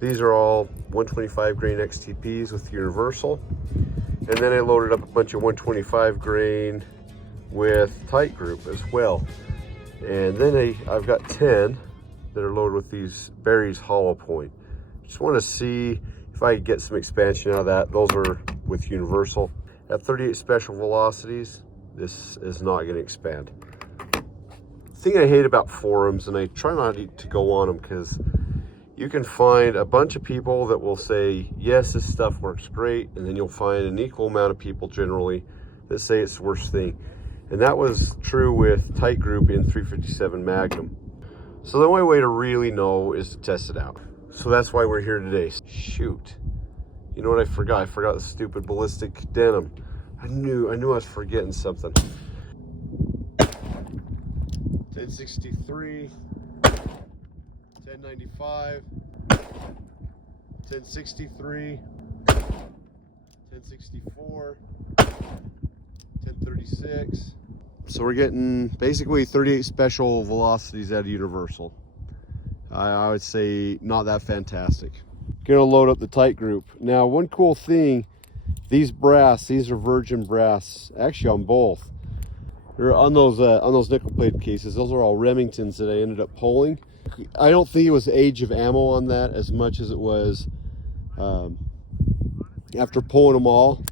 These are all 125 grain XTPs with universal. And then I loaded up a bunch of 125 grain with Titegroup as well. And then I've got 10 that are loaded with these Berries hollow point. Just want to see if I could get some expansion out of that. Those are with universal. At 38 special velocities, this is not going to expand. The thing I hate about forums, and I try not to go on them, because you can find a bunch of people that will say, yes, this stuff works great, and then you'll find an equal amount of people generally that say it's the worst thing. And that was true with Titegroup in 357 Magnum. So the only way to really know is to test it out. So that's why we're here today. Shoot. You know what I forgot? I forgot the stupid ballistic denim. I knew I was forgetting something. 1063, 1095, 1063, 1064, 1036. So we're getting basically 38 special velocities out of universal. I would say not that fantastic. Gonna load up the Titegroup. Now, one cool thing, these are virgin brass, actually on both. They're on those nickel plate cases. Those are all Remingtons that I ended up pulling. I don't think it was age of ammo on that as much as it was after pulling them all.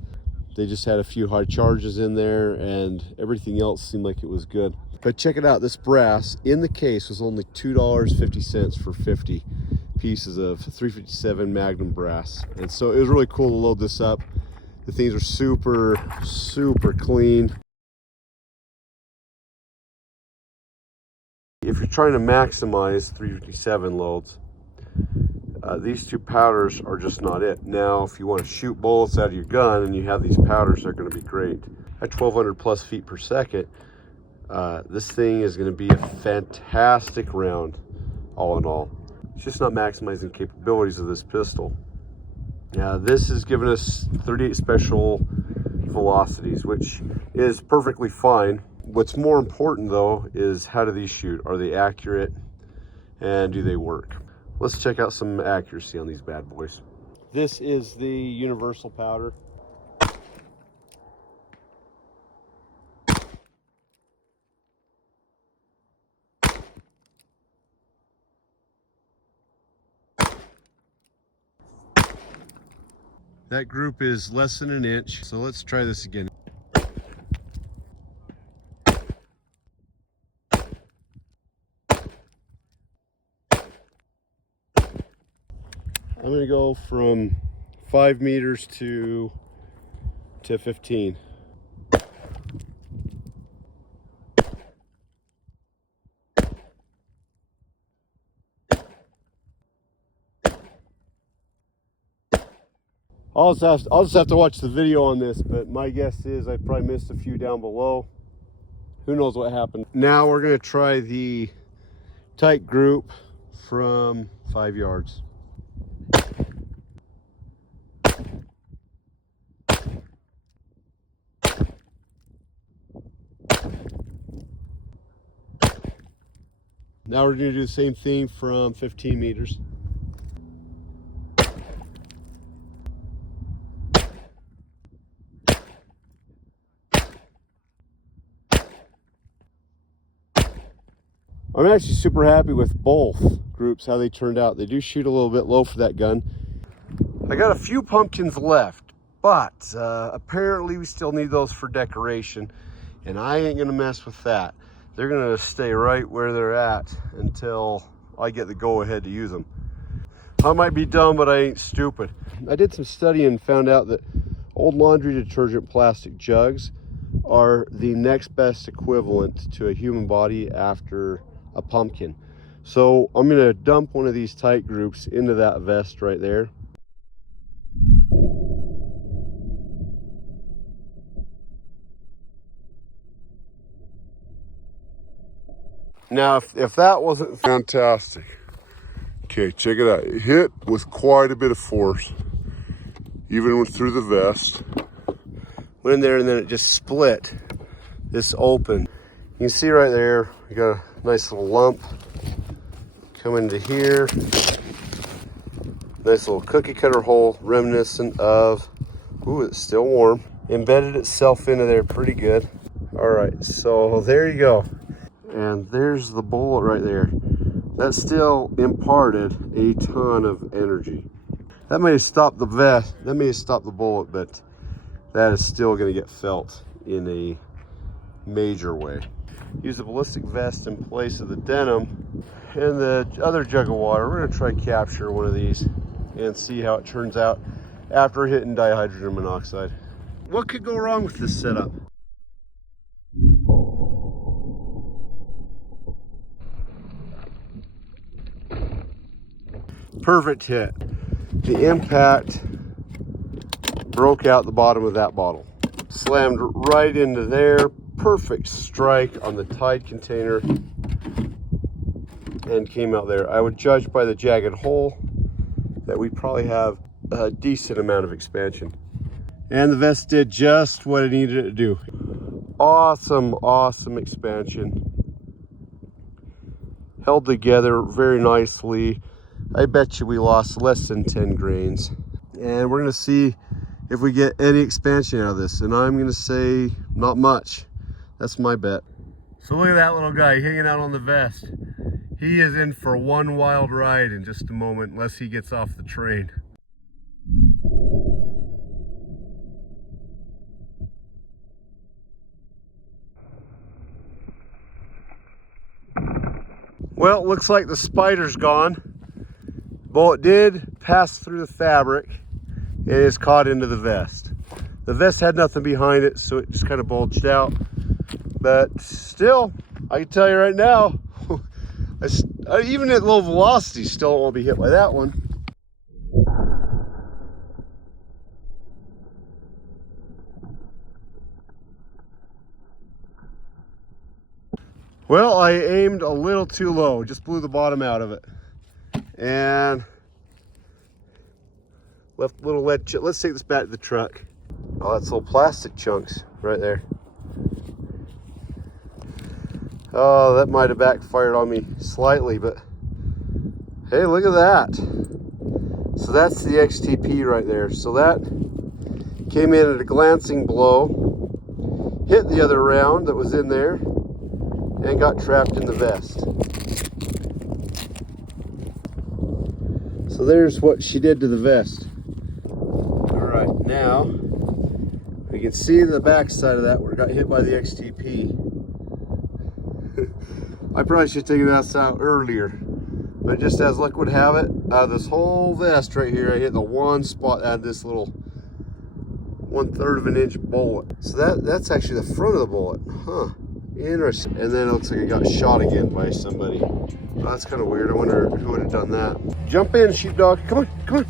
They just had a few hard charges in there, and everything else seemed like it was good. But check it out, this brass in the case was only $2.50 for 50 pieces of 357 Magnum brass. And so it was really cool to load this up. The things are super, super clean. If you're trying to maximize 357 loads, these two powders are just not it. Now, if you want to shoot bullets out of your gun and you have these powders, they're going to be great. At 1,200 plus feet per second, this thing is going to be a fantastic round, all in all. It's just not maximizing capabilities of this pistol. This is giving us 38 special velocities, which is perfectly fine. What's more important though is, how do these shoot? Are they accurate, and do they work? Let's check out some accuracy on these bad boys. This is the universal powder. That group is less than an inch, so let's try this again. I'm gonna go from 5 meters to 15. I'll just have to watch the video on this, but my guess is I probably missed a few down below. Who knows what happened. Now we're gonna try the Titegroup from 5 yards. Now we're gonna do the same thing from 15 meters. I'm actually super happy with both groups, how they turned out. They do shoot a little bit low for that gun. I got a few pumpkins left, but apparently we still need those for decoration, and I ain't gonna mess with that. They're gonna stay right where they're at until I get the go-ahead to use them. I might be dumb, but I ain't stupid. I did some studying and found out that old laundry detergent plastic jugs are the next best equivalent to a human body after a pumpkin. So I'm gonna dump one of these Titegroups into that vest right there. Now, if that wasn't fantastic. Okay, check it out. It hit with quite a bit of force. Even went through the vest. Went in there and then it just split this open. You can see right there, we got a nice little lump coming into here. Nice little cookie cutter hole, reminiscent of, ooh, it's still warm. Embedded itself into there pretty good. All right, so there you go. And there's the bullet right there. That still imparted a ton of energy. That may have stopped the vest, that may have stopped the bullet, but that is still gonna get felt in a major way. Use the ballistic vest in place of the denim and the other jug of water. We're gonna try capture one of these and see how it turns out after hitting dihydrogen monoxide. What could go wrong with this setup? Perfect hit. The impact broke out the bottom of that bottle. Slammed right into there. Perfect strike on the Tide container and came out there. I would judge by the jagged hole that we probably have a decent amount of expansion. And the vest did just what it needed it to do. Awesome, awesome expansion. Held together very nicely. I bet you we lost less than 10 grains. And we're gonna see if we get any expansion out of this. And I'm gonna say not much. That's my bet. So look at that little guy hanging out on the vest. He is in for one wild ride in just a moment, unless he gets off the train. Well, it looks like the spider's gone. Bullet did pass through the fabric and is caught into the vest. The vest had nothing behind it, so it just kind of bulged out. But still, I can tell you right now, even at low velocity, still won't be hit by that one. Well, I aimed a little too low, just blew the bottom out of it. And left a little lead chip. Let's take this back to the truck. Oh, that's little plastic chunks right there. Oh, that might have backfired on me slightly, but hey, look at that. So that's the XTP right there. So that came in at a glancing blow, hit the other round that was in there, and got trapped in the vest. So there's what she did to the vest. All right, now we can see the back side of that where it got hit by the XTP. I probably should have taken that out earlier, but just as luck would have it, out of this whole vest right here, I hit the one spot that had this little 1/3 of an inch bullet. So that's actually the front of the bullet, huh? Interesting. And then it looks like it got shot again by somebody. Oh, that's kind of weird. I wonder who would have done that. Jump in, sheepdog. Come on, come on.